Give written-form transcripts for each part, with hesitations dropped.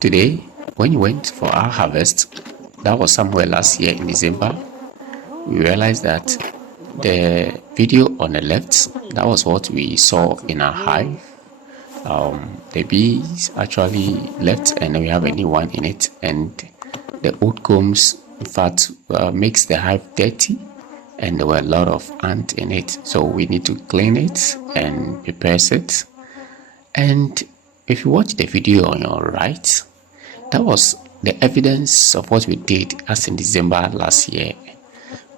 Today, when you went for our harvest, that was somewhere last year in December, we realized that the video on the left, that was what we saw in our hive. The bees actually left and we have a new one in it, and the old combs in fact makes the hive dirty, and there were a lot of ants in it, so we need to clean it and prepare it. And if you watch the video on your right, that was the evidence of what we did as in December last year.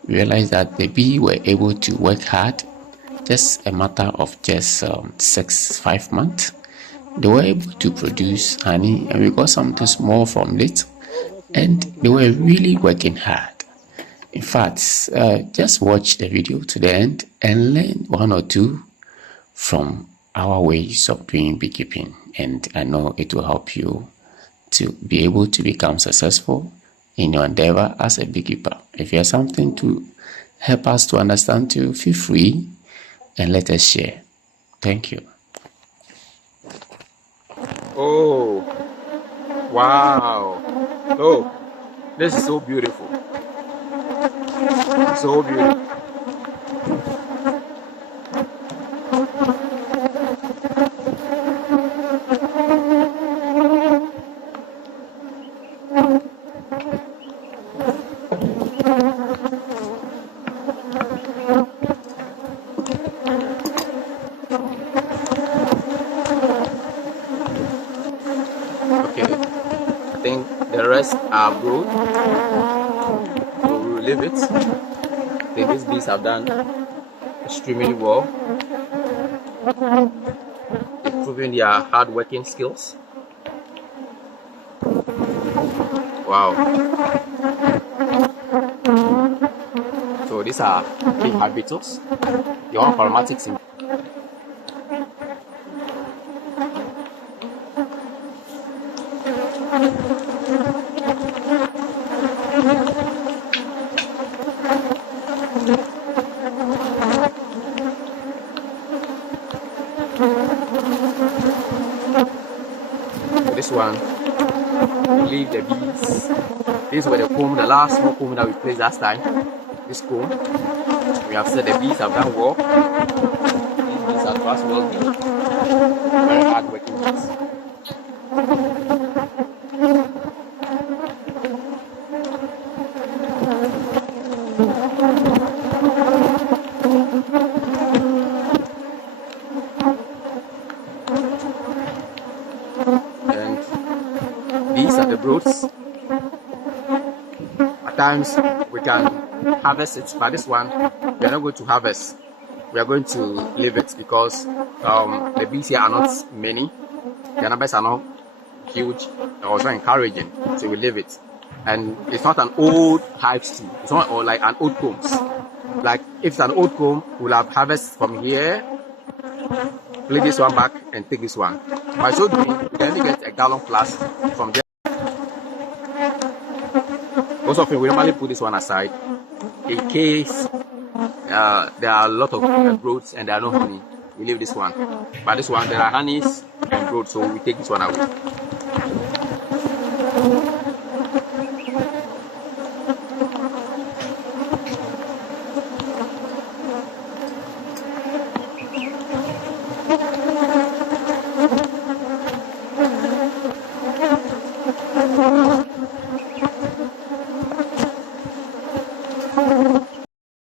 We realized that the bee were able to work hard, just a matter of just 5 months. They were able to produce honey and we got something small from it, and they were really working hard. In fact, just watch the video to the end and learn one or two from our ways of doing beekeeping, and I know it will help you to be able to become successful in your endeavor as a beekeeper. If you have something to help us to understand too, feel free and let us share. Thank you. Oh, wow. Oh, this is so beautiful. So beautiful. Okay, I think the rest are brood, so we will leave it. I think these bees have done extremely well. They've proven their hard-working skills. Wow. So these are inhabitants. They are aromatics in. So this one, we leave the bees. These were the comb, the last small comb that we placed last time. This comb, we have said the bees have done well. These bees are trustworthy, very hard-working bees. And these are the broods. At times we can harvest it, but this one we are not going to harvest. We are going to leave it because the bees here are not many. The numbers are not huge. They're also encouraging, so we leave it. And it's not an old hive stew. It's not like an old combs. Like if it's an old comb, we'll have harvest from here, leave this one back, and take this one. By so doing, we can only get a gallon plus from there. Most often, we normally put this one aside in case there are a lot of broods and there are no honey. We leave this one. But this one, there are honeys and broods, so we take this one away.